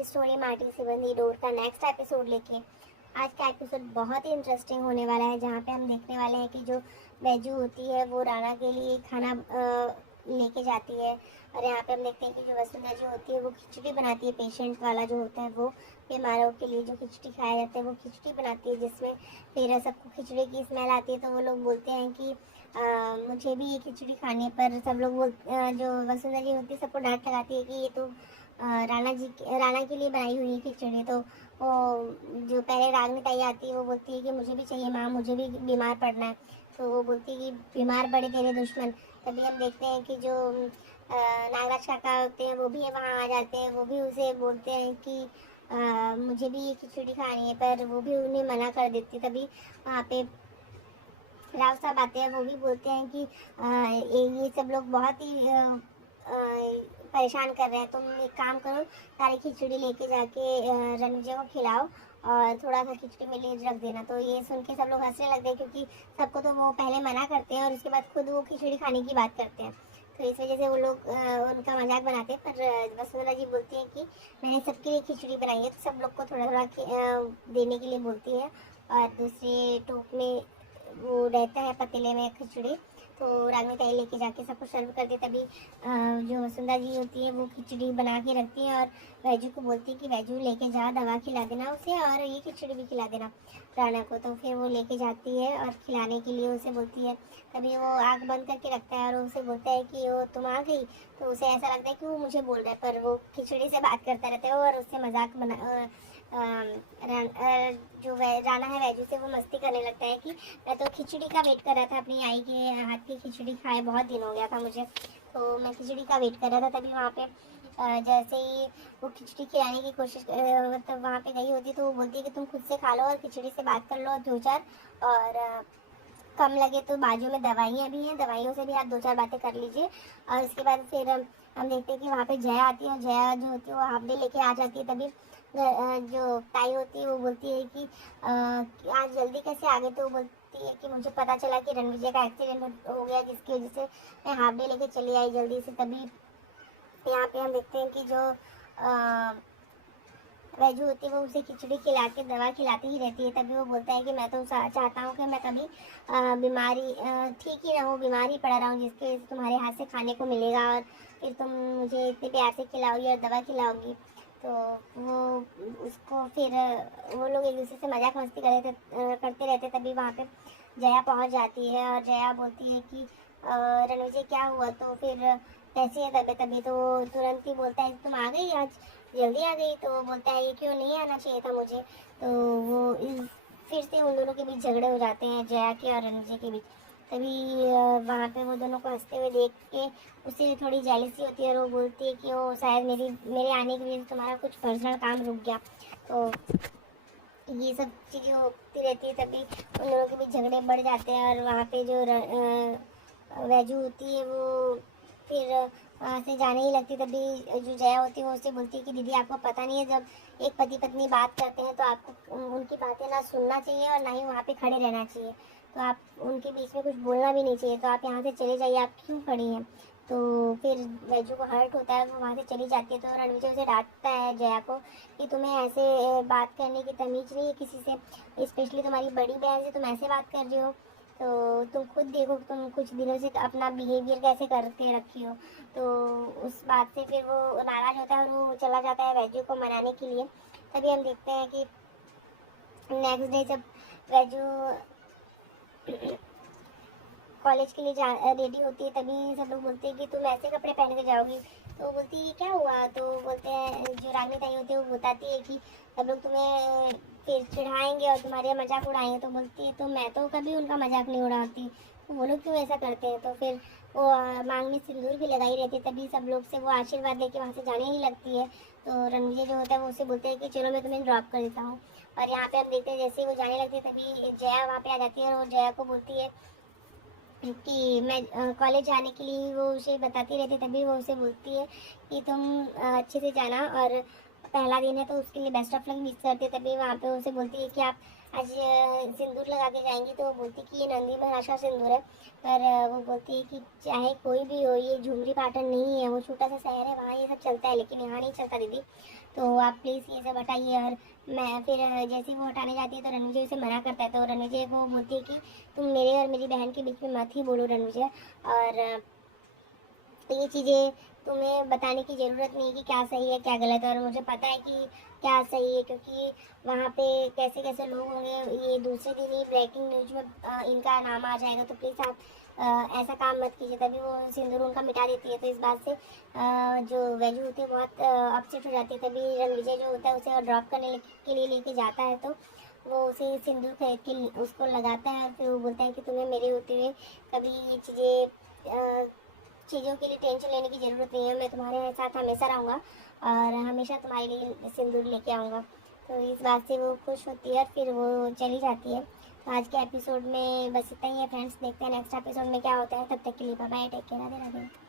Complete story माटी से बंधी डोर का नेक्स्ट एपिसोड लेके। आज का एपिसोड बहुत ही इंटरेस्टिंग होने वाला है, जहाँ पे हम देखने वाले हैं कि जो बैजू होती है वो राणा के लिए खाना लेके जाती है। और यहाँ पे हम देखते हैं कि जो वसुंधरा जी होती है वो खिचड़ी बनाती है। पेशेंट वाला जो होता है वो बीमारों के लिए जो खिचड़ी खाया जाता है वो खिचड़ी बनाती है, जिसमें फिर सबको खिचड़ी की स्मेल आती है। तो वो लोग बोलते हैं कि मुझे भी ये खिचड़ी खाने पर सब लोग जो वसुंधरा जी होती है सबको डांट लगाती है कि ये तो राणा के लिए बनाई हुई है खिचड़ी। तो वो जो पहले रागनी ताई आती है वो बोलती है कि मुझे भी चाहिए माँ, मुझे भी बीमार पड़ना है। तो वो बोलती है कि बीमार पड़े तेरे दुश्मन। तभी हम देखते हैं कि जो नागराज काका होते हैं वो भी वहाँ आ जाते हैं। वो भी उसे बोलते हैं कि मुझे भी ये खिचड़ी खानी है, पर वो भी उन्हें मना कर देती। तभी वहाँ पे राव साहब आते हैं। वो भी बोलते हैं कि ये सब लोग बहुत ही परेशान कर रहे हैं। तुम एक काम करो, सारी खिचड़ी लेके जाके रणविजय को खिलाओ और थोड़ा सा खिचड़ी में ले रख देना। तो ये सुन के सब लोग हंसने लगते हैं, क्योंकि सबको तो वो पहले मना करते हैं और उसके बाद खुद वो खिचड़ी खाने की बात करते हैं। तो इस वजह से वो लोग उनका मजाक बनाते हैं। पर वसुंधरा जी बोलती है कि मैंने सबके लिए खिचड़ी बनाई है, तो सब लोग को थोड़ा थोड़ा देने के लिए बोलती है। और दूसरे टोक में वो रहता है पतीले में खिचड़ी, तो रागनी ताई लेके जाके सबको सर्व कर दे। तभी जो वसुंधरा जी होती है वो खिचड़ी बना के रखती है और वैजू को बोलती है कि वैजू लेके जा, दवा खिला देना उसे और ये खिचड़ी भी खिला देना राणा को। तो फिर वो लेके जाती है और खिलाने के लिए उसे बोलती है। तभी वो आँख बंद करके रखता है और उसे बोलता है कि वो तुम आ गई। तो उसे ऐसा लगता है कि वो मुझे बोल रहा है, पर वो खिचड़ी से बात करता रहता है और उससे मजाक बना जो राणा है वैजू से वो मस्ती करने लगता है कि मैं तो खिचड़ी का वेट कर रहा था, अपनी आई के हाथ की खिचड़ी खाए बहुत दिन हो गया था मुझे, तो मैं खिचड़ी का वेट कर रहा था। तभी वहाँ पे जैसे ही वो खिचड़ी खिलाने की कोशिश मतलब वहाँ पे गई होती, तो वो बोलती है कि तुम खुद से खा लो और खिचड़ी से बात कर लो दो चार, और कम लगे तो बाजू में दवाइयाँ भी हैं, दवाइयों से भी आप दो चार बातें कर लीजिए। और उसके बाद फिर हम देखते हैं कि वहाँ पे जया आती है और जया जो होती है वो हाफ डे लेके आ जाती है। तभी जो ताई होती है वो बोलती है कि आज जल्दी कैसे आ गए। तो वो बोलती है कि मुझे पता चला कि रणविजय का एक्सीडेंट हो गया, जिसकी वजह से मैं हाफ डे लेके चली आई जल्दी से। तभी यहाँ पे हम देखते हैं कि जो वैजू होती है वो उसे खिचड़ी खिला के दवा खिलाती ही रहती है। तभी वो बोलता है कि मैं तो चाहता हूँ कि मैं कभी बीमारी ठीक ही ना हो, बीमार ही पड़ा रहा हूँ, जिसकी वजह से तुम्हारे हाथ से खाने को मिलेगा और फिर तुम मुझे इतने प्यार से खिलाओगी और दवा खिलाओगी। तो वो उसको फिर वो लोग एक दूसरे से मजाक मस्ती करते रहते। तभी वहाँ पे जया पहुँच जाती है और जया बोलती है कि रणविजय क्या हुआ। तो फिर कैसी है तबीयत। तभी तो तुरंत ही बोलता है तुम आ गई आज, जल्दी आ गई। तो वो बोलता है ये क्यों नहीं आना चाहिए था मुझे। तो वो फिर से उन दोनों के बीच झगड़े हो जाते हैं, जया के और रणविजय के बीच। तभी वहाँ पे वो दोनों को हंसते हुए देख के उसे थोड़ी जेलसी होती है और वो बोलती है कि वो शायद मेरे आने की वजह से तुम्हारा कुछ पर्सनल काम रुक गया। तो ये सब चीज़ें होती रहती है। तभी उन लोगों के बीच झगड़े बढ़ जाते हैं और वहाँ पे जो वैजू होती है वो फिर वहाँ से जाने ही लगती। तभी जो जया होती है वो उससे बोलती है कि दीदी आपको पता नहीं है, जब एक पति पत्नी बात करते हैं तो आपको उनकी बातें ना सुनना चाहिए और ना ही वहाँ पे खड़े रहना चाहिए। तो आप उनके बीच में कुछ बोलना भी नहीं चाहिए। तो आप यहाँ से चले जाइए, आप क्यों खड़ी हैं। तो फिर वैजू को हर्ट होता है, वो वहाँ से चली जाती है। तो रणविजय उसे डांटता है जया को कि तुम्हें ऐसे बात करने की तमीज़ नहीं है किसी से, स्पेशली तुम्हारी बड़ी बहन से तुम ऐसे बात कर रही हो। तो तुम खुद देखो, तुम कुछ दिनों से अपना बिहेवियर कैसे करके रखी हो। तो उस बात से फिर वो नाराज़ होता है और वो चला जाता है वैजू को मनाने के लिए। तभी हम देखते हैं कि नेक्स्ट डे जब वैजू कॉलेज के लिए रेडी होती है, तभी सब लोग बोलते हैं कि तुम ऐसे कपड़े पहन के जाओगी। तो वो बोलती है क्या हुआ। तो बोलते हैं जो रागनी ताई होती है वो बताती है कि सब लोग तुम्हें फिर चिढ़ाएंगे और तुम्हारे मजाक उड़ाएंगे। तो बोलती है तो मैं तो कभी उनका मजाक नहीं उड़ाती, तो वो लोग क्यों ऐसा करते हैं। तो फिर वो मांग में सिंदूर भी लगाई रहती है। तभी सब लोग से वो आशीर्वाद लेके वहाँ से जाने ही लगती है। तो रणविजय जो होता है वो उससे बोलते हैं कि चलो मैं तुम्हें ड्रॉप कर देता हूँ। और यहाँ पे हम देखते हैं जैसे ही वो जाने लगती है तभी जया वहाँ पे आ जाती है और जया को बोलती है कि मैं कॉलेज जाने के लिए वो उसे बताती रहती। तभी वो उसे बोलती है कि तुम अच्छे से जाना और पहला दिन है तो उसके लिए बेस्ट ऑफ लक विश करती है। तभी वहाँ पे उसे बोलती है कि आप आज सिंदूर लगा के जाएंगी तो वो बोलती कि ये नंदी महाराज का सिंदूर है, पर वो बोलती है कि चाहे कोई भी हो, ये झुमरी पाटन नहीं है, वो छोटा सा शहर है, वहाँ ये सब चलता है लेकिन यहाँ नहीं चलता दीदी, तो आप प्लीज़ ये सब हटाइए। और मैं फिर जैसे ही वो हटाने जाती है तो रणविजय उसे मना करता है, तो रणविजय को बोलती है कि तुम मेरे और मेरी बहन के बीच में मत ही बोलो रणविजय, और ये चीज़ें तुम्हें बताने की ज़रूरत नहीं कि क्या सही है क्या गलत है, और मुझे पता है कि क्या सही है, क्योंकि वहाँ पे कैसे कैसे लोग होंगे, ये दूसरे दिन ही ब्रेकिंग न्यूज में इनका नाम आ जाएगा, तो प्लीज़ आप ऐसा काम मत कीजिए। तभी वो सिंदूर उनका मिटा देती है, तो इस बात से जो वैजू होती है बहुत अपसेट हो जाती है। तभी रणविजय जो होता है उसे ड्रॉप करने के लिए लेके जाता है, तो वो उसे सिंदूर खरीद के उसको लगाता है, और फिर वो बोलता है कि तुम्हें मेरे होते हुए कभी ये चीज़ों के लिए टेंशन लेने की ज़रूरत नहीं है, मैं तुम्हारे साथ हमेशा रहूँगा और हमेशा तुम्हारे लिए सिंदूर लेके आऊँगा। तो इस बात से वो खुश होती है और फिर वो चली जाती है। तो आज के एपिसोड में बस इतना ही है फ्रेंड्स, देखते हैं नेक्स्ट एपिसोड में क्या होता है। तब तक के लिए bye bye, take care, Radhe Radhe.